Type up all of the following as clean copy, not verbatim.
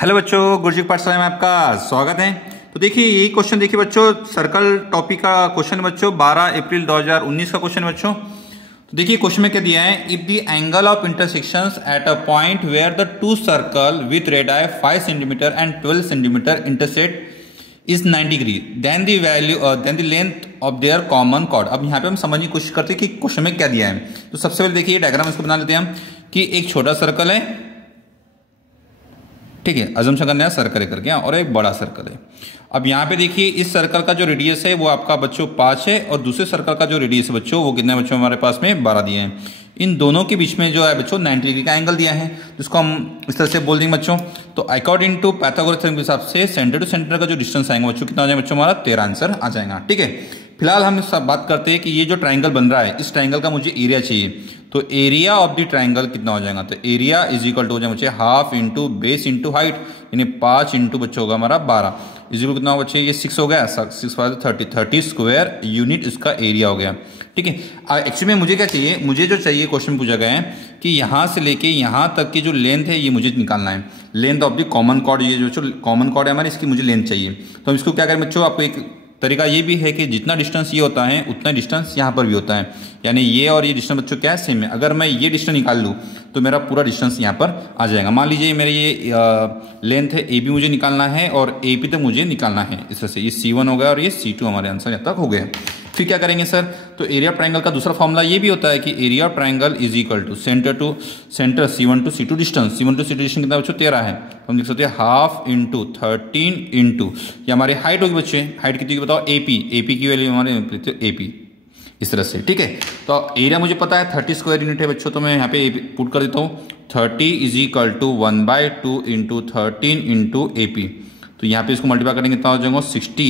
Hello बच्चों, गुरुजी पाठशाला में आपका स्वागत है। तो देखिए यही क्वेश्चन देखिए बच्चों, सर्कल टॉपिक का क्वेश्चन बच्चों, 12 अप्रैल 2019 का क्वेश्चन बच्चों। तो देखिए क्वेश्चन में क्या दिया है, if the angle of intersections at a point where the two circle with radii 5 centimetre and 12 centimetre intersect is 90 degree then the value then the length of their common chord. अब यहाँ पे हम समझने की कोशिश करते हैं कि क्वेश्चन में क्या दिया है। तो सबसे पहले देखिए डायग्राम इसको बना लेते हैं हम कि एक छोटा सर्कल है, ठीक है, अजम्पशन करना है सर्कल करके, और एक बड़ा सर्कल है। अब यहाँ पे देखिए इस सर्कल का जो रेडियस है वो आपका बच्चों 5 है और दूसरे सर्कल का जो रेडियस है बच्चों वो कितने बच्चों हमारे पास में 12 दिए हैं। इन दोनों के बीच में जो है बच्चों 90 डिग्री का एंगल दिया है, जिसको हम इस तरह से बोल देंगे बच्चों। तो अकॉर्डिंग टू पाइथागोरस थ्योरम के हिसाब से सेंटर टू सेंटर का जो डिस्टेंस आएगा बच्चों कितना हो जाएगा बच्चों, हमारा 13 आंसर आ जाएगा। ठीक है, फिलहाल हम सब बात करते हैं कि ये जो ट्राइंगल बन रहा है इस ट्राइंगल का मुझे एरिया चाहिए। तो एरिया ऑफ द ट्राइंगल कितना हो जाएगा, तो एरिया इज इक्वल टू हो जाएगा बच्चे half into base into height, यानी 5 इंटू बच्चों होगा हमारा 12 इज इक्वल कितना होगा बच्चे, ये 6 हो गया, 6 5 30 स्क्वायर यूनिट इसका एरिया हो गया। ठीक है, एक्चुअली में मुझे क्या चाहिए, मुझे जो चाहिए क्वेश्चन पूछा गया है कि यहाँ से लेके यहाँ तक की जो लेंथ है ये मुझे निकालना है, length of the common chord. ये जो कॉमन कॉर्ड है हमारे, इसकी मुझे लेंथ चाहिए। तो हम इसको क्या करें बच्चों, आपको एक तरीका ये भी है कि जितना डिस्टेंस ये होता है उतना डिस्टेंस यहाँ पर भी होता है, यानी ये और ये डिस्टेंस बच्चों क्या है, सेम है। अगर मैं ये डिस्टेंस निकाल लूँ तो मेरा पूरा डिस्टेंस यहाँ पर आ जाएगा। मान लीजिए मेरे ये लेंथ है ए बी मुझे निकालना है और ए पी तक मुझे निकालना है। इस तरह से ये C1 हो गया और ये C2 हमारे आंसर यहाँ तक हो गए। फिर क्या करेंगे सर, तो एरिया ट्राइंगल का दूसरा फॉर्मूला ये भी होता है कि area of triangle is equal to centre C1 to C2 distance. C1 to C2 distance कितना बच्चों 13 है, तो हम लिख सकते हैं हाफ इंटू 13 इंटू ये हमारी हाइट होगी बच्चे, हाइट कितनी की बताओ, AP की वैल्यू हमारे AP इस तरह से। ठीक है, तो एरिया मुझे पता है 30 स्क्वायर यूनिट है बच्चों, तो मैं यहाँ पे पुट कर देता हूँ 30 is equal to 1/2 into 13 into AP। तो यहाँ पे इसको मल्टीप्लाई करेंगे कितना हो जाएगा 60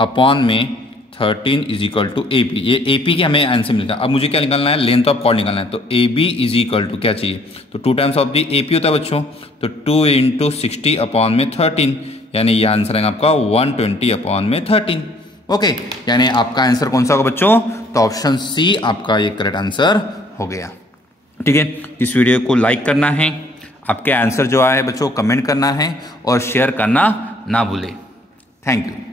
अपॉन में 13 इज इक्वल टू AP। ये AP की हमें आंसर मिलता है। अब मुझे क्या निकालना है, लेंथ ऑफ कॉर्ड निकालना है। तो AB इज इक्वल टू क्या चाहिए, तो 2 टाइम्स ऑफ दी AP होता है बच्चों, तो 2 इंटू 60 अपॉन में 13, यानी ये आंसर है आपका 120 अपॉन में 13। ओके, यानी आपका आंसर कौन सा होगा बच्चों, तो ऑप्शन C आपका ये करेक्ट आंसर हो गया। ठीक है, इस वीडियो को लाइक करना है, आपके आंसर जो आए बच्चों कमेंट करना है और शेयर करना ना भूले। Thank you.